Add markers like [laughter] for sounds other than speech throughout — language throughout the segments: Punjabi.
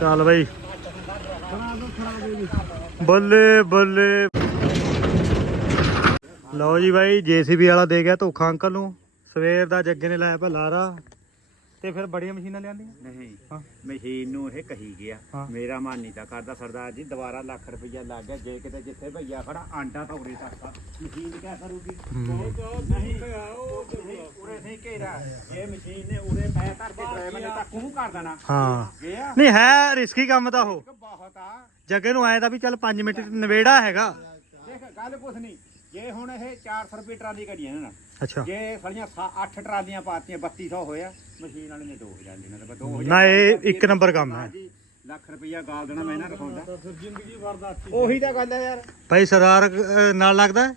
ਚੱਲ ਬਈ। ਬੱਲੇ ਬੱਲੇ। ਲਓ ਜੀ ਬਾਈ, ਜੀਸੀਬੀ ਵਾਲਾ ਦੇ ਗਿਆ ਧੋਖਾ ਅੰਕਲ ਨੂੰ। ਸਵੇਰ ਦਾ ਜੱਗੇ ਨੇ ਲਾਇਆ ਭਾ ਲਾਰਾ ਤੇ ਫਿਰ ਬੜੀਆਂ ਮਸ਼ੀਨਾਂ ਲਿਆਂਦੀਆਂ? ਨਹੀਂ ਹਾਂ। ਮਸ਼ੀਨ ਨੂੰ ਇਹ ਕਹੀ ਗਿਆ। ਹਾਂ। ਮੇਰਾ ਮਨ ਨਹੀਂ ਤਾਂ ਕਰਦਾ ਸਰਦਾਰ ਜੀ ਦੁਬਾਰਾ ਲੱਖ ਰੁਪਈਆ ਲੱਗ ਗਿਆ ਜੇ ਕਿਤੇ ਜਿੱਥੇ ਭਈਆ ਖੜਾ ਆਂਡਾ ਤਾਂ ਉਰੇ ਤੱਕ ਆ। ਮਸ਼ੀਨ ਕਿਆ ਕਰੂਗੀ? ਨਹੀਂ ਉਰੇ ਨਹੀਂ ਘੇਰਾ। ਇਹ ਮਸ਼ੀਨ ਨੇ ਉਰੇ ਪੈ ਧਰ ਕੇ ਡਰਾਈਵਰ ਨੇ ਤਾਂ ਕੂੰ ਕਰ ਦੇਣਾ। ਹਾਂ। ਗਿਆ? ਨਹੀਂ ਹੈ ਰਿਸਕੀ ਕੰਮ ਤਾਂ ਉਹ। ਬਹੁਤ ਆ। ਜੱਗੇ ਨੂੰ ਆਇਆ ਤਾਂ ਵੀ ਚੱਲ 5 ਮਿੰਟ ਚ ਨਵੇੜਾ ਹੈਗਾ। ਦੇਖ ਗੱਲ ਕੁਛ ਨਹੀਂ। ਜੇ ਹੁਣ ਇਹ 400 ਰੁਪਏ ਟਰਾਲੀ ਕਢੀ ਇਹਨਾਂ ਨਾਲ ਅੱਛਾ। ਜੇ ਸਾਲੀਆਂ 8 ਟਰਾਲੀਆਂ ਪਾਤੀਆਂ 3200 ਹੋਇਆ ਮਸ਼ੀਨ ਵਾਲੇ ਨੇ 2000 ਦੇਣਾ ਤੇ 2000 ਨਾ ਇਹ ਇੱਕ ਨੰਬਰ ਕੰਮ ਹੈ। ਲੱਖ ਰੁਪਈਆ ਗਾਲ ਦੇਣਾ ਮੈਂ ਇਹਨਾਂ ਰਖਾਉਂਦਾ ਜ਼ਿੰਦਗੀ ਭਰ ਦਾ ਉਹੀ ਤਾਂ ਗੱਲ ਹੈ ਯਾਰ। ਭਾਈ ਸਰਦਾਰ ਨਾਲ ਲੱਗਦਾ ਹੈ?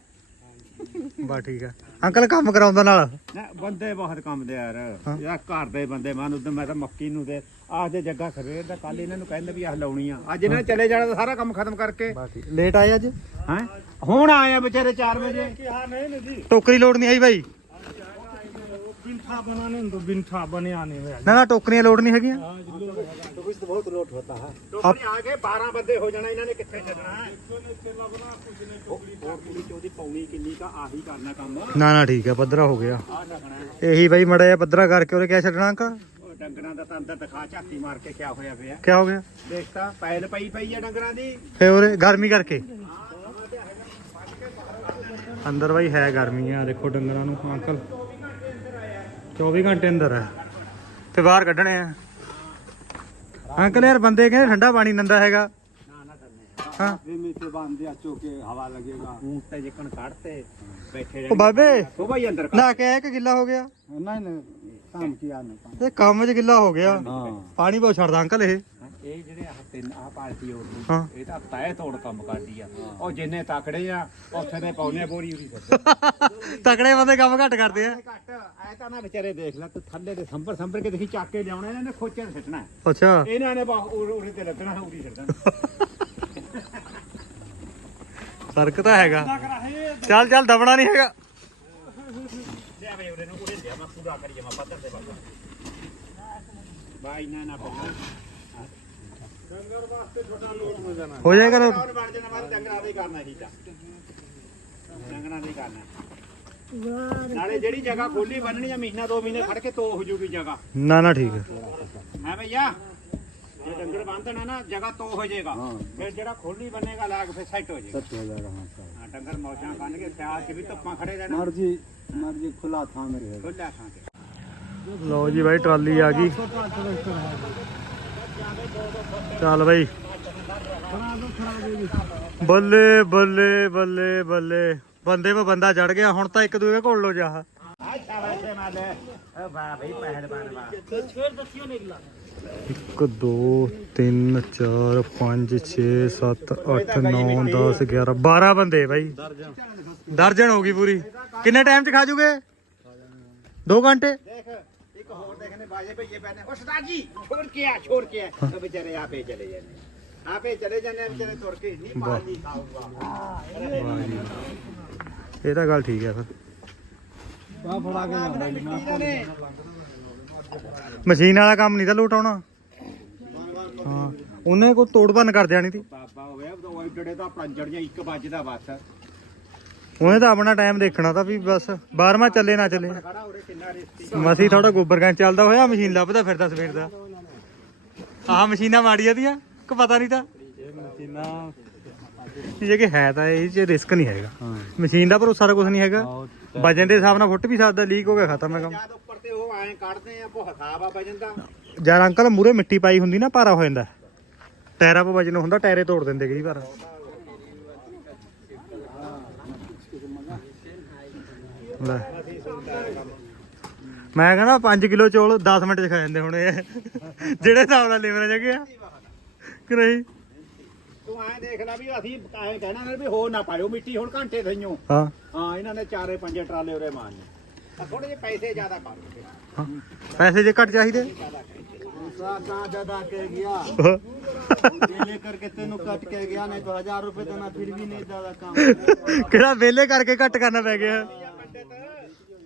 ਬਾ ਠੀਕ ਆ। ਅੰਕਲ ਕੰਮ ਕਰਾਉਂਦਾ ਨਾਲ? ਨਾ ਬੰਦੇ ਬਹੁਤ ਕੰਮ ਦੇ ਯਾਰ। ਯਾਰ ਘਰ ਦੇ ਬੰਦੇ ਮਨ ਉਦੋਂ ਮੈਂ ਤਾਂ ਮੱਕੀ ਨੂੰ ਤੇ ਆਹ ਜੇ ਜੱਗਾ ਸਵੇਰ ਦਾ ਕੱਲ ਇਹਨਾਂ ਨੂੰ ਕਹਿੰਦੇ ਵੀ ਆਹ ਲਾਉਣੀ ਆ। ਅੱਜ ਇਹਨਾਂ ਨੇ ਚਲੇ ਜਾਣਾ ਤਾਂ ਸਾਰਾ ਕੰਮ ਖਤਮ ਕਰਕੇ। ਲੇਟ ਆਏ ਅੱਜ? ਹੈ? ਹੁਣ ਆਏ ਵਿਚਾਰੇ 4 ਵਜੇ। ਟੋਕਰੀ ਲੋਡ ਨਹੀਂ ਆਈ ਬਾਈ? बिंठा बनाने में तो बिंठा बने आने में ਨਾ ਨਾ ਟੋਕਰੀਆਂ ਲੋਡ ਨਹੀਂ ਹੈਗੀਆਂ ਟੋਕਰੀ ਆ ਕੇ 12 ਬੰਦੇ ਹੋ ਜਾਣਾ ਇਹਨਾਂ ਨੇ ਕਿੱਥੇ ਛੱਡਣਾ ਹੈ ਉਹ ਉਹ ਕੁੜੀ ਚੋਦੀ ਪੌਣੀ ਕਿੰਨੀ ਕਾ ਆਹੀ ਕਰਨਾ ਕੰਮ ਨਾ ਨਾ ਠੀਕ ਆ ਪੱਧਰਾ ਹੋ ਗਿਆ ਆਹ ਰੱਖਣਾ ਹੈ। ਇਹੀ ਬਾਈ ਮੜਾ ਜਿਹਾ ਪੱਧਰਾ ਕਰਕੇ ਉਹਨੇ ਕਿਆ ਛੱਡਣਾ ਅੰਕਲ ਉਹ ਡੰਗਰਾਂ ਦਾ ਤਾਂ ਅੰਦਰ ਦਿਖਾ ਝਾਤੀ ਮਾਰ ਕੇ ਕਿਆ ਹੋਇਆ ਪਿਆ ਕਿਆ ਹੋ ਗਿਆ ਦੇਖ ਤਾਂ ਪੈਲ ਪਈ ਪਈ ਆ ਡੰਗਰਾਂ ਦੀ ਫੇ ਉਹਰੇ ਗਰਮੀ ਕਰਕੇ ਅੰਦਰ ਬਾਈ ਹੈ ਗਰਮੀ ਆ ਦੇਖੋ ਡੰਗਰਾਂ ਨੂੰ ਅੰਕਲ 24 ਘੰਟੇ ਅੰਦਰ ਹੈ। ਤੇ ਬਾਹਰ ਕੱਢਣੇ ਆ। ਅੰਕਲ ਯਾਰ ਬੰਦੇ ਕਹਿੰਦੇ ਠੰਡਾ ਪਾਣੀ ਨੰਦਾ ਹੈਗਾ। ਨਾ ਨਾ ਕਰਨੇ ਹਾਂ। ਵੀ ਤੇ ਬਾਂਧ ਦਿਆ ਚੋਕੇ ਹਵਾ ਲੱਗੇਗਾ ਊਂਟ ਤੇ ਜਿੱਕਣ ਕੱਢਤੇ ਬੈਠੇ ਉਹ ਬਾਬੇ ਉਹ ਭਾਈ ਅੰਦਰ ਨਾ ਕੇ ਇੱਕ ਗਿੱਲਾ ਹੋ ਗਿਆ। ਨਹੀਂ ਨਹੀਂ ਕੰਮ ਕੀ ਆ ਨਾ ਇਹ ਕੰਮ 'ਚ ਗਿੱਲਾ ਹੋ ਗਿਆ। ਹਾਂ। ਪਾਣੀ ਬਹੁਤ ਛੱਡਦਾ ਅੰਕਲ ਇਹ। ਇਹ ਜਿਹੜੇ ਆ ਤਿੰਨ ਆ ਪਾਰਟੀ ਹੋਰ ਦੀ ਹਾਂ। ਇਹ ਤਾਂ ਤੈ ਤੋੜ ਕੰਮ ਕਰਦੀ ਆ। ਉਹ ਜਿੰਨੇ ਤਕੜੇ ਆ ਉੱਥੇ ਦੇ ਪੌਨੇ ਬੋਰੀ ਉਰੀ। ਫਿਰਦੇ [laughs] ਤਕੜੇ ਬੰਦੇ ਕੰਮ ਘੱਟ ਕਰਦੇ ਆ। ਘੱਟ ਐ ਤਾਂ ਨਾ ਵਿਚਾਰੇ ਦੇਖ ਲੈ ਤੂੰ ਥੱਲੇ ਦੇ ਸੰਭਰ ਸੰਭਰ ਕੇ ਦੇਖੀ ਚੱਕ ਕੇ ਲਿਆਉਣਾ ਇਹਨਾਂ ਨੇ ਖੋਚੇ ਨੂੰ ਸਿੱਟਣਾ। ਅੱਛਾ। ਇਹਨਾਂ ਨੇ ਬਾ ਉਰੀ ਤੇ ਲੱਗਣਾ ਉਰੀ ਸਿੱਟਣਾ। [laughs] ਫ਼ਰਕ ਤਾਂ ਹੈਗਾ। ਚੱਲ ਚੱਲ ਦਬਣਾ ਨਹੀਂ ਹੈਗਾ। ਲਿਆ ਵੇ ਉਰੇ ਨੂੰ ਉਰੇ ਲਿਆ ਮੈਂ ਪੂਰਾ ਕਰੀ ਜਾਵਾਂ ਪੱਧਰ ਤੇ ਬਾਬਾ ਬਾਈ ਨਾ ਨਾ ਹੋ ਜਾਏਗਾ ਲੋਟ ਨਾਲੇ ਜਿਹੜੀ ਜਗ੍ਹਾ ਖੋਲੀ ਬੰਨਣੀ ਆ ਮਹੀਨਾ ਦੋ ਮਹੀਨੇ ਖੜ ਕੇ ਤੋ ਹੋ ਜੂਗੀ ਜਗ੍ਹਾ। ਨਾ ਨਾ ਠੀਕ ਹੈ ਮੈਂ ਭਈਆ ਜੇ ਡੰਗਰ ਬੰਨਣਾ ਨਾ ਜਗ੍ਹਾ ਤੋ ਹੋ ਜਾਏਗਾ। ਫਿਰ ਜਿਹੜਾ ਖੋਲੀ ਬੰਨੇਗਾ ਲਾਗ ਫਿਰ ਸੈੱਟ ਹੋ ਜਾਏਗਾ। ਸੈੱਟ ਹੋ ਜਾਏਗਾ ਹਾਂ ਡੰਗਰ ਮੌਜਾਂ ਬੰਨ ਕੇ ਸਿਆਲ 'ਚ ਵੀ ਧੁੱਪਾਂ ਖੜੇ ਰਹਿਣਾ। ਮਰਜ਼ੀ ਮਰਜ਼ੀ ਖੁੱਲਾ ਥਾਂ ਮੇਰੇ ਖੁੱਲਾ ਥਾਂ ਲਓ ਜੀ ਬਾਈ ਟਰਾਲੀ ਆ ਗਈ। ਚੱਲ ਬਾਈ। ਬੱਲੇ ਬੱਲੇ ਬੱਲੇ ਬੱਲੇ। ਬੰਦੇ 'ਤੇ ਬੰਦਾ ਚੜ ਗਿਆ, ਹੁਣ ਤਾਂ ਇੱਕ ਦੂਏ ਕੋਲ ਲੋ ਜਾ। ਅੱਛਾ ਵੈਸੇ ਮਾਲੇ ਓ ਵਾਹ ਭਈ ਪਹਿਲਵਾਨ ਵਾਹ 1 2 3 4 5 6 7 8 9 10 11 12 ਬੰਦੇ ਬਾਈ। ਦਰਜਨ ਹੋ ਗਈ ਪੂਰੀ। ਕਿੰਨੇ ਟਾਈਮ 'ਚ ਖਾ ਜੂਗੇ? 2 ਘੰਟੇ? ਕੇ ਕੇ ਕੇ। ਖਾਊਗਾ। ਇਹ ਤਾਂ ਗੱਲ ਠੀਕ ਹੈ ਫਿਰ ਇਹਨਾਂ ਨੇ ਮਸ਼ੀਨ ਵਾਲਾ ਕੰਮ ਨਹੀਂ ਤਾਂ ਲੋਟ ਆਉਣਾ ਹਾਂ ਉਹਨੇ ਕੋਈ ਤੋੜ ਭੰਨ ਕਰ ਜਾਣੀ ਸੀ। ਬਾਬਾ ਹੋਇਆ ਉਹ ਏਡੜੇ ਦਾ ਪੰਜੜ ਜਾਂ ਇੱਕ ਵੱਜਦਾ ਬਸ। ਉਹਨੇ ਤਾਂ ਆਪਣਾ ਟਾਈਮ ਦੇਖਣਾ ਤਾਂ ਵੀ ਬਸ 12ਵਾਂ ਚੱਲੇ ਨਾ ਚੱਲੇ। ਮਸੀ ਥੋੜਾ ਗੋਬਰ ਗੈਂ ਚੱਲਦਾ ਹੋਇਆ ਮਸ਼ੀਨ ਲੱਭਦਾ ਫਿਰਦਾ ਸਵੇਰ ਦਾ। ਆਹ ਮਸ਼ੀਨਾਂ ਮਾੜੀਆਂ ਦੀਆਂ ਕਿ ਪਤਾ ਨਹੀਂ ਤਾਂ। ਇਹ ਜੇ ਕਿ ਹੈ ਤਾਂ ਇਹ ਚ ਰਿਸਕ ਨਹੀਂ ਹੈਗਾ। ਮਸ਼ੀਨ ਦਾ ਭਰੋਸਾ ਤਾਂ ਕੁਝ ਨਹੀਂ ਹੈਗਾ। ਵਜਨ ਦੇ ਹਿਸਾਬ ਨਾਲ ਫੁੱਟ ਵੀ ਸਕਦਾ ਲੀਕ ਹੋ ਗਿਆ ਖਤਮ ਹੈ ਕੰਮ। ਜਦ ਉੱਪਰ ਤੇ ਉਹ ਐਂ ਕੱਢਦੇ ਆ ਉਹ ਹਿਸਾਬ ਆ ਵਜਨ ਦਾ। ਯਾਰ ਅੰਕਲ ਮੂਰੇ ਮਿੱਟੀ ਪਾਈ ਹੁੰਦੀ ਨਾ ਭਾਰਾ ਹੋ ਜਾਂਦਾ। ਟਾਇਰਾਂ 'ਤੇ ਵਜਨ ਹੁੰਦਾ ਟਾਇਰੇ ਤੋੜ ਦਿੰਦੇ ਕਈ ਵਾਰ। ਮੈਂ ਕਹਿੰਦਾ 5 ਕਿਲੋ ਚੋਲ 10 ਮਿੰਟ ਚ ਖਾ ਜਾਂਦੇ ਹੁਣ ਇਹ ਜਿਹੜੇ ਹਿਸਾਬ ਨਾਲ ਲੇਬਰ ਜਗੇ ਆ। ਕਿ ਤੂੰ ਐ ਦੇਖ ਲੈ ਵੀ ਅਸੀਂ ਐ ਕਹਿਣਾ ਨਾ ਵੀ ਹੋਰ ਨਾ ਪਾਇਓ ਮਿੱਟੀ ਹੁਣ ਘੰਟੇ ਥਈਓ। ਹਾਂ। ਹਾਂ ਇਹਨਾਂ ਨੇ ਚਾਰੇ ਪੰਜੇ ਟਰਾਲੇ ਉਰੇ ਮਾਰਨੇ। ਥੋੜੇ ਜਿਹੇ ਪੈਸੇ ਜ਼ਿਆਦਾ ਕਰੋ ਪੈਸੇ ਜੇ ਘੱਟ ਚਾਹੀਦੇ? ਕਾ ਦਾਦਾ ਕਹਿ ਗਿਆ। ਵੇਲੇ ਕਰਕੇ ਤੈਨੂੰ ਕੱਟ ਕੇ ਗਿਆ ਨਹੀਂ ਤਾਂ 1000 ਰੁਪਏ ਤਾਂ ਫਿਰ ਵੀ ਨਹੀਂ ਦਾਦਾ ਕੰਮ। ਕਿਹੜਾ ਵੇਲੇ ਕਰਕੇ ਕੱਟ ਕਰਨਾ ਪੈ ਗਿਆ।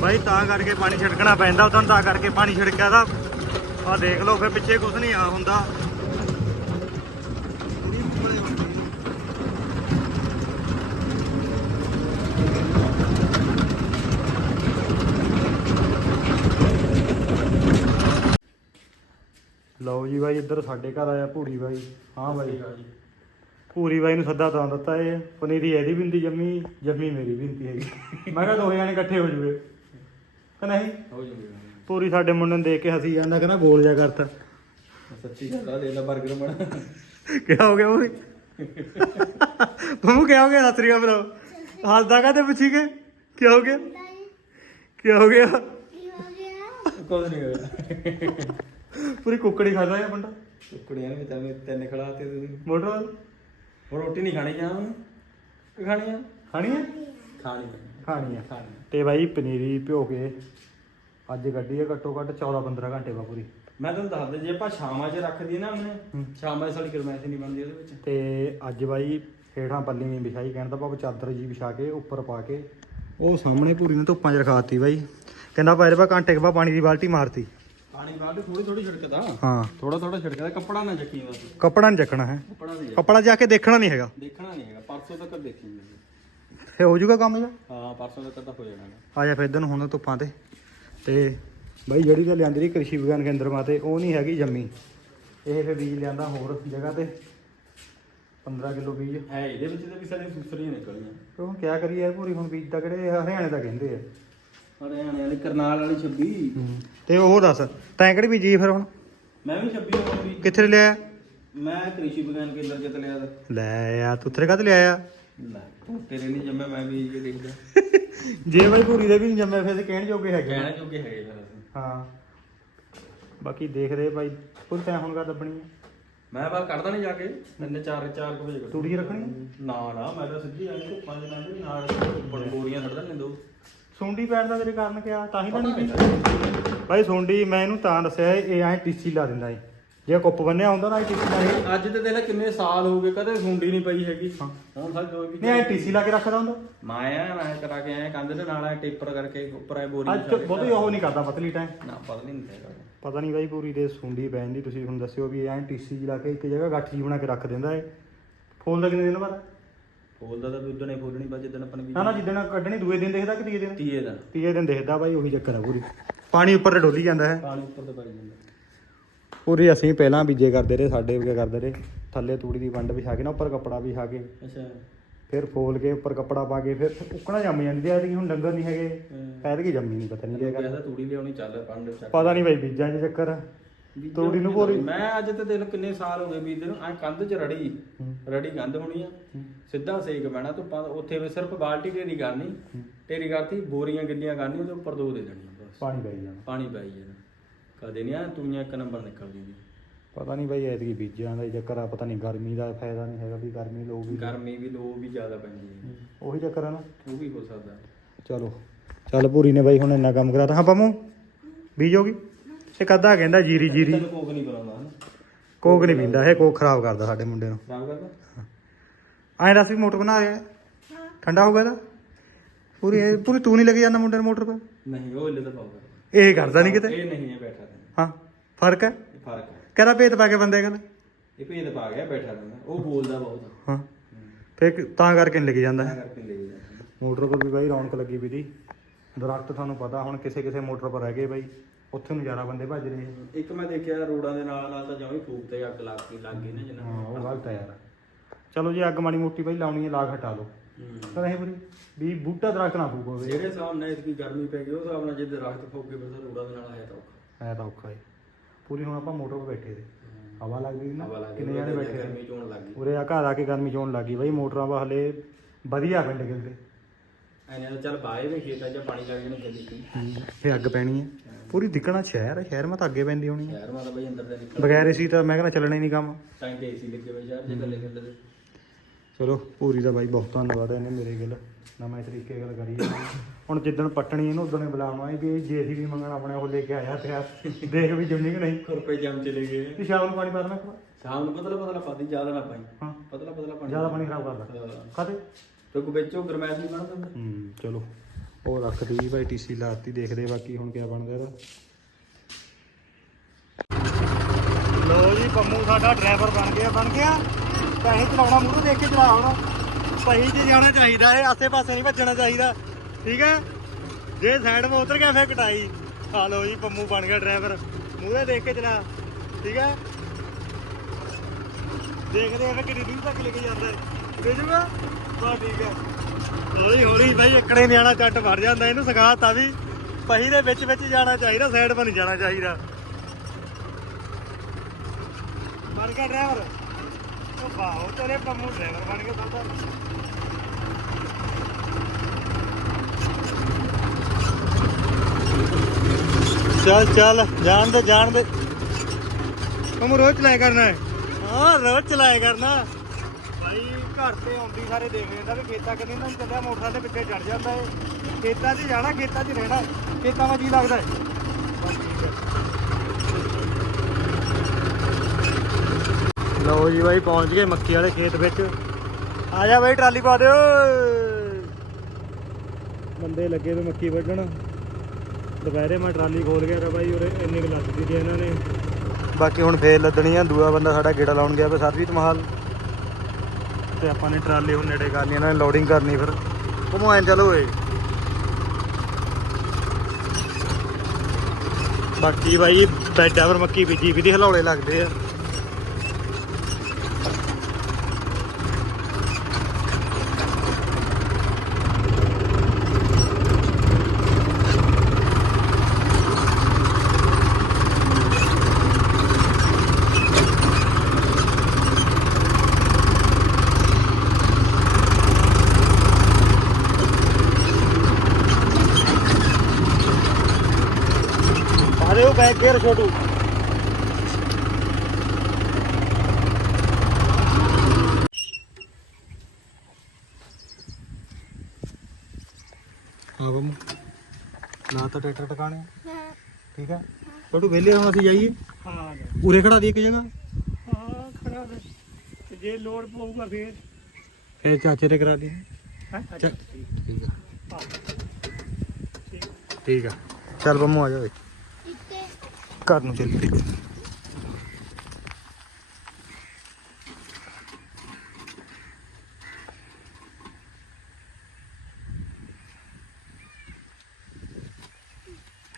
ਬਾਈ ਤਾਂ ਕਰਕੇ ਪਾਣੀ ਛਿੜਕਣਾ ਪੈਂਦਾ ਉਦੋਂ ਤਾਂ ਕਰਕੇ ਪਾਣੀ ਛਿੜਕਿਆ ਦਾ ਆ ਦੇਖ ਲਓ ਫਿਰ ਪਿੱਛੇ ਕੁਝ ਨਹੀਂ ਆ ਹੁੰਦਾ। ਲਓ ਜੀ ਬਾਈ ਇੱਧਰ ਸਾਡੇ ਘਰ ਆਇਆ ਭੂਰੀ ਬਾਈ। ਹਾਂ ਬਾਈ। ਭੂਰੀ ਬਾਈ ਨੂੰ ਸੱਦਾ ਤਾਂ ਦਿੱਤਾ ਇਹ। ਪਨੀਰੀ ਇਹਦੀ ਬਿੰਦੀ ਜੰਮੀ ਜੰਮੀ ਮੇਰੀ ਬਿੰਦੀ ਹੈਗੀ। ਮੈਂ ਕਿਹਾ ਦੋ ਜਾਣੇ ਇਕੱਠੇ ਹੋ ਜੂਗੇ। ਕਿ ਨਹੀਂ? ਹੋ ਜਾਊਗਾ ਪੂਰੀ ਸਾਡੇ ਮੁੰਡੇ ਨੂੰ ਦੇਖ ਕੇ ਹਸੀ ਜਾਂਦਾ ਕਹਿੰਦਾ ਗੋਲ ਜਾ ਕਰਤਾ। ਸੱਚੀ ਗੱਲ ਆ ਦੇ ਲੈ 버ਗਰ ਬਣਾ। ਕਿਆ ਹੋ ਗਿਆ ਪੂਰੀ ਤੁਮ ਕਿਆ ਹੋ ਗਿਆ ਹੱਸ ਰਿਹਾ ਬਰੋ ਹੱਸਦਾ ਕਾ ਤੇ ਪੁੱਛੀ ਕੇ? ਕਿਆ ਹੋ ਗਿਆ? ਕਿਆ ਹੋ ਗਿਆ? ਕੁਝ ਨਹੀਂ ਹੋਇਆ। ਪੂਰੀ ਕੁੱਕੜੀ ਖਾਦਾ ਹੈ ਬੰਦਾ ਕੁੜੀਆਂ ਨੇ ਤਾਂ ਤਿੰਨ ਖੜਾ ਤੇ ਤੁਸੀਂ ਮੋਟਰ ਰੋਟੀ ਨਹੀਂ ਖਾਣੀ ਜਾਂ ਕਿ ਖਾਣੀ ਆ? ਖਾਣੀ ਹੈ ਖਾਣੀ ਖਾਣੀ ਹੈ ਖਾਣੀ ਤੇ ਬਾਈ ਪਨੀਰੀ ਭਿਓ ਕੇ ਅੱਜ ਗੱਡੀ ਹੈ ਘੱਟੋ ਘੱਟ 14 15 ਘੰਟੇ ਬਾ ਪੂਰੀ। ਮੈਂ ਤੁਹਾਨੂੰ ਦੱਸਦਾ ਜੇ ਆਪਾਂ ਸ਼ਾਮਾਂ 'ਚ ਰੱਖ ਦਈਏ ਨਾ। ਉਹਨੇ ਸ਼ਾਮਾਂ 'ਚ ਸਾਡੀ ਗਰਮੈਸ਼ ਨਹੀਂ ਬਣਦੀ ਉਹਦੇ ਵਿੱਚ। ਤੇ ਅੱਜ ਬਾਈ ਹੇਠਾਂ ਪੱਲੀ ਨਹੀਂ ਵਿਛਾਈ ਕਹਿਣ ਦਾ ਭਾਵ ਚਾਦਰ ਜੀ ਵਿਛਾ ਕੇ ਉੱਪਰ ਪਾ ਕੇ। ਉਹ ਸਾਹਮਣੇ ਪੂਰੀ ਨੂੰ ਧੁੱਪਾਂ 'ਚ ਰਖਾਤੀ ਬਾਈ। ਕਹਿੰਦਾ ਪਾਇਰ ਬਾ ਘੰਟੇ ਕੇ ਬਾਅਦ ਪਾਣੀ ਦੀ ਬਾਲਟੀ ਮਾਰਤੀ। ਪਾਣੀ ਬਾਅਦ ਥੋੜੀ ਥੋੜੀ ਛਿੜਕਦਾ। ਹਾਂ। ਥੋੜਾ ਥੋੜਾ ਛਿੜਕਦਾ ਕੱਪੜਾ ਨਾ ਚੱਕੀ ਬਸ। ਕੱਪੜਾ ਨਹੀਂ ਚੱਕਣਾ ਹੈ। ਕੱਪੜਾ ਨਹੀਂ ਕੱਪੜਾ ਜਾ ਕੇ ਦੇਖਣਾ ਨਹੀਂ ਹੈਗਾ। ਦੇਖਣਾ ਨਹੀਂ ਹੈਗਾ ਪਰਸੋਂ ਤੱਕ ਦੇਖੀ ਫੇ ਹੋ ਜਾਊਗਾ ਕੰਮ ਜਾ ਹਾਂ ਪਰਸੋਂ ਤੱਕ ਤਾਂ ਹੋ ਜਾਣਾ ਆ ਜਾ ਫਿਰ ਇਧਰ ਨੂੰ ਹੁਣ ਧੁੱਪਾਂ ਤੇ। ਤੇ ਬਾਈ ਜਿਹੜੀ ਤਾਂ ਲਿਆਂਦੀ ਰਹੀ ਕ੍ਰਿਸ਼ੀ ਵਿਗਿਆਨ ਕੇਂਦਰ ਮਾਤੇ ਉਹ ਨਹੀਂ ਹੈਗੀ ਜੰਮੀ। ਇਹ ਫਿਰ ਬੀਜ ਲਿਆਂਦਾ ਹੋਰ ਜਗ੍ਹਾ ਤੇ। 15 ਕਿਲੋ ਬੀਜ। ਹੈ ਇਹਦੇ ਵਿੱਚ ਤਾਂ ਵੀ ਸਾਰੀਆਂ ਸੁਸਰੀਆਂ ਨਿਕਲੀਆਂ। ਉਹ ਕਿਆ ਕਰੀਏ ਪੂਰੀ ਹੁਣ ਬੀਜ ਤਾਂ ਕਿਹੜੇ ਹਰਿਆਣੇ ਦਾ ਕਹਿੰਦੇ ਆ। ਹਰਿਆਣੇ ਵਾਲੀ ਕਰਨਾਲ ਵਾਲੀ 26 ਤੇ ਉਹ ਦੱਸ ਤੈਂ ਕਿਹੜੀ ਬੀਜੀ ਫਿਰ ਹੁਣ? ਮੈਂ ਵੀ 26 ਨੂੰ ਵੀ ਕਿੱਥੇ ਲਿਆ ਮੈਂ ਕ੍ਰਿਸ਼ੀ ਵਿਗਿਆਨ ਕੇਂਦਰ ਜਿੱਤ ਲਿਆ ਲੈ ਆ ਤੂੰ ਤੇਰੇ ਕਦ ਲਿਆਇਆ? ਲੈ ਤੂੰ ਤੇਰੇ ਨਹੀਂ ਜੰਮਿਆ ਮੈਂ ਵੀ ਇਹ ਦੇਖਦਾ। [laughs] ਜੇ ਬਾਈ ਪੂਰੀ ਦੇ ਵੀ ਨਹੀਂ ਜੰਮੇ ਫਿਰ ਕਹਿਣ ਜੋਗੇ ਹੈਗੇ। ਕਹਿਣਾ ਚੁੱਕੇ ਹੈਗੇ ਫਿਰ ਅਸੀਂ। ਹਾਂ। ਬਾਕੀ ਦੇਖਦੇ ਬਾਈ ਪੁੱਤ ਤੈਂ ਹੁਣ ਕਾ ਦੱਬਣੀ ਆ। ਮੈਂ ਬਾਹਰ ਕੱਢਦਾ ਨਹੀਂ ਜਾ ਕੇ ਇੰਨੇ 4 4 ਵਜੇ ਕੱਢੂ। ਤੂੜੀ ਰੱਖਣੀ? ਆ? ਨਾ ਨਾ ਮੈਂ ਤਾਂ ਸਿੱਧੀ ਆਣੀ ਧੁੱਪਾਂ ਦੇ ਨਾਲ ਵੀ ਨਾਲ ਬੋਰੀਆਂ ਛੱਡ ਦਿੰਦੇ ਦੋ। ਸੁੰਡੀ ਪੈਣ ਦਾ ਤੇਰੇ ਕਾਰਨ ਕਿਆ? ਤਾਂ ਹੀ ਤਾਂ ਨਹੀਂ ਪੀਂਦਾ। ਭਾਈ ਸੁੰਡੀ ਮੈਂ ਇਹਨੂੰ ਤਾਂ ਦੱਸਿਆ ਇਹ ਐ ਟੀਸੀ ਲਾ ਦਿੰਦਾ ਏ। ਜੇ ਕੁੱਪ ਬੰਨਿਆ ਹੁੰਦਾ ਨਾ ਇਹ ਟੀਸੀ ਲਾ ਕੇ। ਅੱਜ ਤੇ ਦੇਖ ਕਿੰਨੇ ਸਾਲ ਹੋ ਗਏ ਕਦੇ ਸੁੰਡੀ ਨਹੀਂ ਪਈ ਹੈਗੀ। ਹਾਂ। ਹੁਣ ਸਾਲ ਜੋ ਵੀ ਨਹੀਂ ਟੀਸੀ ਲਾ ਕੇ ਰੱਖਦਾ ਹੁੰਦਾ। ਮੈਂ ਆਇਆ ਮੈਂ ਕਰਾ ਕੇ ਆਇਆ ਕੰਧ ਦੇ ਨਾਲ ਆ ਟੇਪਰ ਕਰਕੇ ਉੱਪਰ ਆਏ ਬੋਰੀ ਅੱਜ ਬਹੁਤੀ ਉਹ ਨਹੀਂ ਕਰਦਾ ਪਤਲੀ ਟਾਈਮ ਨਾ ਪਤਾ ਨਹੀਂ ਹੁੰਦਾ ਪਤਾ ਨਹੀਂ ਬਾਈ ਪੂਰੀ ਦੇ ਸੁੰਡੀ ਪੈਣ ਦੀ ਤੁਸੀਂ ਹੁਣ ਦੱਸਿਓ ਵੀ ਐ ਟੀਸੀ ਲਾ ਕੇ ਇੱਕ ਜਗ੍ਹਾ ਗੱਠ ਜੀ ਬਣਾ ਕੇ ਰੱਖ ਦਿੰਦਾ ਏ ਫੋਲ ਦਾ ਕਿੰਨੇ ਦਿਨ ਬਾਅਦ? ਫੋਲਦਾ ਤਾਂ ਉਦੋਂ ਨਹੀਂ ਫੋਲਣੀ ਬਸ ਜਿੱਦਣ ਆਪਾਂ ਨੇ ਨਾ ਨਾ ਜਿੱਦਣ ਕੱਢਣੀ ਦੂਏ ਦਿਨ ਦੇਖਦਾ ਕਿ ਤੀਏ ਦਿਨ? ਤੀਏ ਦਾ। ਤੀਏ ਦਿਨ ਦੇਖਦਾ ਬਾਈ ਉਹੀ ਚੱਕਰ ਆ ਪੂਰੀ। ਪਾਣੀ ਉੱਪਰ ਡੋਲੀ ਜਾਂਦਾ ਹੈ। ਪਾਣੀ ਉੱਪਰ ਤੇ ਪਾਈ ਜਾਂਦਾ। ਪੂਰੀ ਅਸੀਂ ਪਹਿਲਾਂ ਬੀਜੇ ਕਰਦੇ ਰਹੇ ਸਾਡੇ ਵੀ ਕਰਦੇ ਰਹੇ। ਥੱਲੇ ਤੂੜੀ ਦੀ ਵੰਡ ਵਿਛਾ ਕੇ ਨਾ ਉੱਪਰ ਕੱਪੜਾ ਵਿਛਾ ਕੇ ਅੱਛਾ। ਫਿਰ ਫੋਲ ਕੇ ਉੱਪਰ ਕੱਪੜਾ ਪਾ ਕੇ ਫਿਰ ਉੱਕਣਾ ਜੰਮ ਜਾਂਦੀ ਐ ਕਿ ਹੁਣ ਡੰਗਰ ਨਹੀਂ ਹੈਗੇ। ਐਤ ਕੀ ਜੰਮੀ ਨਹੀਂ ਪਤਾ ਨਹੀਂ ਕੀ ਕਹਿੰਦਾ ਤੂੜੀ ਲਿਆਉਣੀ ਚੱਲ ਪੰਡ ਚੱਕ। ਪਤਾ ਨਹੀਂ ਬਾਈ ਬੀਜਾਂ 'ਚ ਚੱਕਰ। ਆ। ਤੂੜੀ ਨੂੰ ਭੋਰੀ ਮੈਂ ਅੱਜ ਤੇ ਦਿਨ ਕਿੰਨੇ ਸਾਲ ਹੋ ਗਏ ਬੀਜਦੇ ਨੂੰ ਐ ਕੰਧ 'ਚ ਰੜੀ। ਰੜੀ ਕੰਧ ਹੋਣੀ ਆ। ਸਿੱਧਾ ਸੇਕ ਬਹਿਣਾ ਧੁੱਪਾਂ ਦਾ। ਉੱਥੇ ਵੀ ਸਿਰਫ ਬਾਲਟੀ ਢੇਰੀ ਕਰਨੀ। ਢੇਰੀ ਕਰਤੀ ਬੋਰੀਆਂ ਗਿੱਲੀਆਂ ਕਰਨੀ ਉਹਦੇ ਉੱਪਰ ਦੋ ਦੇ ਦੇਣੀਆਂ ਬਸ। ਪਾਣੀ ਪਈ ਜਾਣਾ। ਪਾਣੀ ਪਾਈ ਜਾਣਾ। ਕਦੇ ਨਹੀਂ ਆ ਤੂਈਆਂ ਇੱਕ ਨੰਬਰ ਨਿਕਲਦੀ ਜੀ ਪਤਾ ਨਹੀਂ ਬਾਈ ਐਤ ਕੀ ਬੀਜਾਂ ਦਾ ਹੀ ਚੱਕਰ ਆ ਪਤਾ ਨਹੀਂ ਗਰਮੀ ਦਾ ਫਾਇਦਾ ਨਹੀਂ ਹੈਗਾ ਵੀ ਗਰਮੀ ਲੋਕ ਵੀ। ਗਰਮੀ ਵੀ ਲੋ ਵੀ ਜ਼ਿਆਦਾ ਪੈਂਦੀ ਹੈ। ਉਹੀ ਚੱਕਰ ਆ ਨਾ। ਉਹ ਵੀ ਹੋ ਸਕਦਾ। ਚਲੋ ਚੱਲ ਪੂਰੀ ਨੇ ਬਾਈ ਹੁਣ ਇੰਨਾ ਕੰਮ ਕਰਾਤਾ। ਹਾਂ ਪੰਮੂ ਬੀਜੋਗੀ ਇੱਕ ਅੱਧਾ ਕਹਿੰਦਾ ਜੀਰੀ ਜੀਰੀ। ਤੈਨੂੰ ਕੋਕ ਨਹੀਂ ਬਣਾਉਂਦਾ ਹਨਾ ਕੋਕ ਨਹੀਂ ਪੀਂਦਾ ਇਹ ਕੋਕ ਖਰਾਬ ਕਰਦਾ ਸਾਡੇ ਮੁੰਡੇ ਨੂੰ। ਖਰਾਬ ਕਰਦਾ? ਐਂ ਦੱਸ ਵੀ ਮੋਟਰ ਬਣਾ ਰਿਹਾ। ਠੰਡਾ ਹੋ ਗਿਆ ਤਾਂ ਪੂਰੀ ਇਹ- ਪੂਰੀ ਤੂੰ ਨਹੀਂ ਲੱਗੀ ਜਾਂਦਾ ਮੁੰਡੇ ਨੂੰ ਮੋਟਰ ਪਰ ਨਹੀਂ ਉਹ ਇੱਲੇ ਤਾਂ ਪਾਉਗਾ ਇਹ ਕਰਦਾ ਨਹੀਂ ਕਿਤੇ? ਇਹ ਨਹੀਂ ਹੈ ਬੈਠਾ ਰਹਿੰਦਾ। ਹਾਂ ਫ਼ਰਕ ਹੈ? ਇਹ ਫ਼ਰਕ ਹੈ। ਕਹਿੰਦਾ ਭੇਤ ਪਾ ਕੇ ਬੰਦੇ ਗੱਲ ਇਹ ਭੇਦ ਪਾ ਗਿਆ ਬੈਠਾ ਰਹਿੰਦਾ। ਉਹ ਬੋਲਦਾ ਬਹੁਤ। ਹਾਂ। ਫੇਰ ਕਿ- ਤਾਂ ਕਰਕੇ ਨਹੀਂ ਲੱਗੀ ਜਾਂਦਾ। ਤਾਂ ਕਰਕੇ ਲੈ ਜਾਂਦਾ। ਮੋਟਰ ਪਰ ਵੀ ਬਾਈ ਰੌਣਕ ਲੱਗੀ ਵੀ ਦੀ। ਦਰਖਤ ਤੁਹਾਨੂੰ ਪਤਾ ਹੁਣ ਕਿਸੇ ਕਿਸੇ ਮੋਟਰ ਪਰ ਰਹਿ ਗਏ ਬਾਈ। ਉੱਥੇ ਨੂੰ ਜ਼ਿਆਦਾ ਬੰਦੇ ਭੱਜ ਰਹੇ ਇੱਕ ਮੈਂ ਦੇਖਿਆ ਰੋਡਾਂ ਦੇ ਨਾਲ ਨਾਲ ਤਾਂ ਜਮੀ ਫੂਕ ਤੇ ਅੱਗ ਲੱਗ ਗਈ ਲੱਗ ਗਈ ਨਾ ਜਿੰਨਾ ਹਾਂ ਉਹ ਗਲਤ ਹੈ ਯਾਰ। ਚਲੋ ਜੀ ਅੱਗ ਮਾੜੀ ਮੋਟੀ ਬਾਈ ਲਾਉਣੀ ਹੈ ਲਾਗ ਹਟਾ ਲਓ ਇਹ ਪੂਰੀ ਵੀ ਬੂਟਾ ਦਰਖਤ ਨਾ ਫੂਕੋਵੇ ਜਿਹੜੇ ਹਿਸਾਬ ਨਾਲ ਇਤਨੀ ਗਰਮੀ ਪੈ ਗਈ ਉਸ ਹਿਸਾਬ ਨਾਲ ਜੇ ਦਰਖਤ ਫੂਕੇ ਫਿਰ ਤਾਂ ਰੋਡਾਂ ਦੇ ਨਾਲ ਆਇਆ ਤਾਂ ਔਖਾ। ਤਾਂ ਔਖਾ ਹੈ ਪੂਰੀ ਹੁਣ ਆਪਾਂ ਮੋਟਰ 'ਤੇ ਬੈਠੇ ਤੇ ਹਵਾ ਨਾ ਹਵਾ ਲੱਗ ਗਈ ਕਿੰਨੇ ਜਾਣੇ ਬੈਠੇ ਗਰਮੀ ਚੋਣ ਲੱਗ ਗਈ। ਉਰੇ ਆ ਘਰ ਆ ਕੇ ਗਰਮੀ ਚੋਣ ਲੱਗੀ ਬਾਈ ਮੋਟਰਾਂ ਵਾ ਹਲੇ ਵਧੀਆ ਪਿੰਡ ਗਿਲਦੇ ਐਨੇ ਤਾਂ ਚੱਲ ਬਾਏ ਵੀ ਖੇਤਾਂ 'ਚ ਪਾਣੀ ਲੱਗ ਜਾਣਾ ਕੀ ਫੇ ਅੱਗ ਪੈਣੀ ਹੈ। ਪੂਰੀ ਦਿਖਣਾ ਸ਼ਹਿਰ ਹੈ ਸ਼ਹਿਰ ਮੈਂ ਤਾਂ ਅੱਗੇ ਪੈਂਦੀ ਹੋਣੀ ਹੈ ਸ਼ਹਿਰ ਮਾ ਤਾਂ ਬਈ ਅੰਦਰ ਦੇ ਨਿਕਲ ਬਗੈਰ ਏਸੀ ਤਾਂ ਮੈਂ ਕਹਿੰਦਾ ਚੱਲਣਾ ਹੀ ਨਹੀਂ ਕੰਮ। ਟਾਈਮ ਤੇ ਏਸੀ ਲੱਗੇ ਹੋਏ ਸ਼ਹਿਰ ਜੇ ਗੱਲੇ ਖੇਡਦੇ। ਚਲੋ ਪੂਰੀ ਦਾ ਬਾਈ ਬਹੁਤ ਧੰਨਵਾਦ ਹੈ ਇਹਨੇ ਮੇਰੇ ਗੱਲ ਨਵਾਂ ਤਰੀਕੇ ਗੱਲ ਕਰੀ ਹੈ। ਹੁਣ ਜਿੱਦਣ ਪੱਟਣੀ ਇਹਨੂੰ ਉਦੋਂ ਹੀ ਬੁਲਾਵਾਂ ਵੀ ਜੇਸੀਬੀ ਮੰਗਣ ਆਪਣੇ ਉਹ ਲੈ ਕੇ ਆਇਆ ਤੇ ਆ। ਦੇਖ ਵੀ ਜੰਮੀ ਕਿ ਨਹੀਂ। ਰੁਪਏ ਜਮ ਚਲੇ ਗਏ। ਤੇ ਸ਼ਾਮ ਨੂੰ ਪਾਣੀ ਪਾ ਦੇਣਾ ਇੱਕ ਵਾਰ? ਸ਼ਾਮ ਨੂੰ ਪਤਲਾ ਪਤਲਾ ਪਾਦੀ ਜ਼ਿਆਦਾ ਨਾ ਪਾਈ। ਹਾਂ। ਪਤਲਾ ਪਤਲਾ ਪਾਣੀ ਜ਼ਿਆਦਾ ਪਾਣੀ ਖਰਾਬ ਕਰਦਾ। ਹਾਂ। ਕਾਤੇ ਤੇ ਕੋ ਵਿੱਚੋਂ ਗਰਮੈਸ਼ ਨਹੀਂ ਬਣਦਾ ਅੰਦਰ ਹੂੰ ਚਲੋ। ਉਹ ਰੱਖਦੀ ਭਾਈ ਟੀਸੀ ਲਾਤੀ ਦੇਖਦੇ ਬਾਕੀ ਹੁਣ ਕੀ ਬਣਦਾ ਇਹਦਾ। ਲੋ ਜੀ ਪੰਮੂ ਸਾਡਾ ਡਰਾਈਵਰ ਬਣ ਗਿਆ ਬਣ ਗਿਆ। ਪੈਸੇ ਚਲਾਉਣਾ ਮੂਹਰੇ ਦੇਖ ਕੇ ਚਲਾ ਹੁਣ ਪਹੀ 'ਚ ਜਾਣਾ ਚਾਹੀਦਾ ਹੈ ਆਸੇ ਪਾਸੇ ਨਹੀਂ ਭੱਜਣਾ ਚਾਹੀਦਾ। ਠੀਕ ਹੈ? ਜੇ ਸਾਈਡ 'ਤੇ ਉਤਰ ਗਿਆ, ਫੇਰ ਕਟਾਈ। ਆ ਲੋ ਜੀ, ਪੰਮੂ ਬਣ ਗਿਆ ਡਰਾਈਵਰ ਮੂਹਰੇ ਦੇਖ ਕੇ ਚਲਾ। ਠੀਕ ਹੈ? ਦੇਖਦੇ ਆ ਫੇਰ ਕਿੰਨੀ ਦੂਰ ਤੱਕ ਲੈ ਕੇ ਜਾਂਦਾ। ਹੈ ਦੇ ਜੂਗਾ ਬਾ ਠੀਕ ਹੈ। ਹੌਲੀ ਹੌਲੀ ਭਾਈ ਇਕੜੇ ਨਿਆਣਾ ਚੱਟ ਭਰ ਜਾਂਦਾ, ਇਹਨੂੰ ਸਿਖਾਤਾ ਵੀ ਪਹੀ ਦੇ ਵਿੱਚ ਵਿੱਚ ਜਾਣਾ ਚਾਹੀਦਾ ਸਾਈਡ 'ਤੇ ਨਹੀਂ ਜਾਣਾ ਚਾਹੀਦਾ। ਬਣ ਗਿਆ ਡਰਾਈਵਰ ਵਾਓ ਤੇਰੇ ਪੰਮੂ ਡਰਾਈਵਰ ਬਣ ਗਿਆ ਸਾਡਾ ਚੱਲ ਚੱਲ ਜਾਣ ਦੇ ਜਾਣ ਦੇ। ਤੁਮ ਰੋਜ਼ ਚਲਾਇਆ ਕਰਨਾ ਹੈ? ਹਾਂ ਰੋਜ਼ ਚਲਾਇਆ ਕਰਨਾ। ਭਾਈ ਘਰ ਤੇ ਆਉਂਦੀ ਸਾਰੇ ਦੇਖ ਲੈਂਦਾ ਵੀ ਖੇਤਾਂ ਕੰਨੀ ਨਾ ਚੱਲਿਆ ਮੋਟਰਸਾਈਕਲ ਦੇ ਪਿੱਛੇ ਚੜ ਜਾਂਦਾ ਏ ਖੇਤਾਂ 'ਚ ਜਾਣਾ ਖੇਤਾਂ 'ਚ ਰਹਿਣਾ ਖੇਤਾਂ 'ਚ ਜੀ ਲੱਗਦਾ ਹੈ ਬਸ ਠੀਕ ਹੈ ਲਓ ਜੀ ਬਾਈ, ਪਹੁੰਚ ਗਏ ਮੱਕੀ ਵਾਲੇ ਖੇਤ ਵਿੱਚ। ਆ ਜਾ ਬਾਈ, ਟਰਾਲੀ ਪਾ ਦਿਓ। ਬੰਦੇ ਲੱਗੇ ਵੇ ਮੱਕੀ ਵੱਢਣ। ਦੁਪਹਿਰੇ ਮੈਂ ਟਰਾਲੀ ਖੋਲ ਗਿਆ ਤਾਂ ਬਾਈ, ਉਰੇ ਇੰਨੀ ਕੁ ਲੱਗ ਦਿੱਤੀ ਇਹਨਾਂ ਨੇ। ਬਾਕੀ ਹੁਣ ਫੇਰ ਲੱਦਣੀ ਆ, ਦੂਆ ਬੰਦਾ ਸਾਡਾ ਗੇੜਾ ਲਾਉਣ ਗਿਆ ਵੇ, ਸਰਜੀਤ ਮਹਾਲ। ਤੇ ਆਪਾਂ ਨੇ ਟਰਾਲੀ ਹੁਣ ਨੇੜੇ ਕਰਨੀ ਇਹਨਾਂ ਨੇ ਲੋਡਿੰਗ ਕਰਨੀ ਫਿਰ। ਘੁਮਾਉਣ ਚਲੋ ਓਏ। ਬਾਕੀ ਬਾਈ, ਬੈਡਾਂ ਪਰ ਮੱਕੀ ਬੀਜੀ ਵੀ ਦੀ ਹਲੌਲੇ ਲੱਗਦੇ ਆ। ਹੋ ਗੇਅਰ ਛੋਟੂ। ਹਾਂ ਬੰਮ ਨਾ ਤਾਂ ਟਰੈਕਟਰ ਟਿਕਾਣੇ ਠੀਕ ਹੈ? ਛੋਟੂ ਵਿਹਲੇ ਹੁਣ ਅਸੀਂ ਜਾਈਏ? ਹਾਂ ਉਰੇ ਖੜਾ ਦੀ ਇੱਕ ਜਗ੍ਹਾ? ਹਾਂ ਖੜਾ ਦੇ। ਤੇ ਜੇ ਲੋਡ ਪਊਗਾ ਫੇਰ। ਫੇਰ ਚਾਚੇ ਤੇ ਕਰਾ ਦੀ। ਹੈ? ਚੱਲ ਠੀਕ ਆ। ਠੀਕ ਆ। ਚੱਲ ਬੰਮੂ ਆ ਜਾ ਓਏ ਘਰ ਨੂੰ ਚੱਲ ਠੀਕ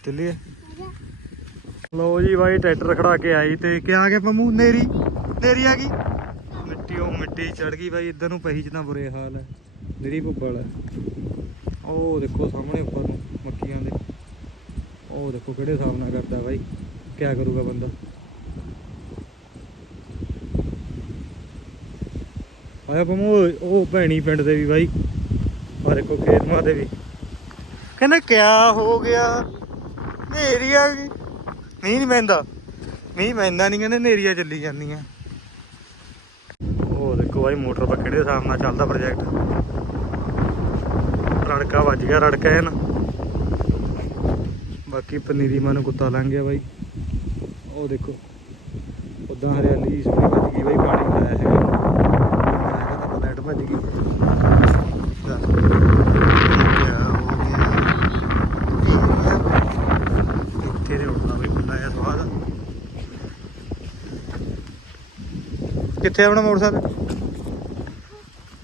ਚੱਲੀਏ? ਲੋ ਜੀ ਬਾਈ, ਟਰੈਕਟਰ ਖੜਾ ਕੇ ਆਈ ਤੇ ਕੀ ਆ ਗਿਆ ਪੰਮੂ? ਨੇਰੀ। ਨੇਰੀ ਆ ਗਈ? ਮਿੱਟੀ, ਉਹ ਮਿੱਟੀ ਚੜ ਗਈ ਬਾਈ, ਇੱਧਰ ਨੂੰ ਪਹੀ ਚ ਤਾਂ ਬੁਰੇ ਹਾਲ ਹੈ ਨਿਰੀ ਭੁੱਬਲ ਹੈ ਉਹ ਦੇਖੋ ਸਾਹਮਣੇ ਉੱਪਰ ਨੂੰ, ਮੱਕੀਆਂ ਦੇ। ਉਹ ਦੇਖੋ ਕਿਹੜੇ ਹਿਸਾਬ ਨਾਲ ਕਰਦਾ ਬਾਈ। ਕਿਆ ਕਰੂਗਾ ਬੰਦਾ? ਆਇਆ ਪੰਮੂ ਉਹ ਭੈਣੀ ਪਿੰਡ ਦੇ ਵੀ ਬਾਈ ਆ ਦੇਖੋ ਖੇਤ ਦੇ ਵੀ। ਕਹਿੰਦਾ ਕਿਆ ਹੋ ਗਿਆ? ਨੇਰੀ ਆ ਗਈ ਮੀਂਹ ਨਹੀਂ ਪੈਂਦਾ। ਮੀਂਹ ਪੈਂਦਾ ਨਹੀਂ ਕਹਿੰਦੇ ਨੇਰੀਆਂ ਚੱਲੀ ਜਾਂਦੀਆਂ। ਉਹ ਦੇਖੋ ਬਾਈ, ਮੋਟਰ ਪਾ ਕਿਹੜੇ ਹਿਸਾਬ ਨਾਲ ਚੱਲਦਾ ਪ੍ਰੋਜੈਕਟ ਰੜਕਾ ਵੱਜ ਗਿਆ, ਰੜਕਾ ਹੈ ਨਾ ਬਾਕੀ ਪਨੀਰੀ ਮਾਂ ਨੂੰ ਕੁੱਤਾ ਲੰਘ ਗਿਆ ਬਾਈ। ਉਹ ਦੇਖੋ, ਉਦਾਂ ਹਰਿਆਲੀ ਸੋਹਣੀ ਵੱਜ ਗਈ, ਬਾਈ ਪਾਣੀ ਲਾਇਆ ਹੈਗਾ ਮੈਂ ਕਹਿੰਦਾ ਪਲੇਟ ਭੱਜ ਗਈ। ਕਿੱਥੇ ਆ ਆਪਣਾ ਮੋਟਰਸਾਈਕਲ?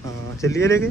ਹਾਂ, ਚੱਲੀਏ ਲੈ ਕੇ?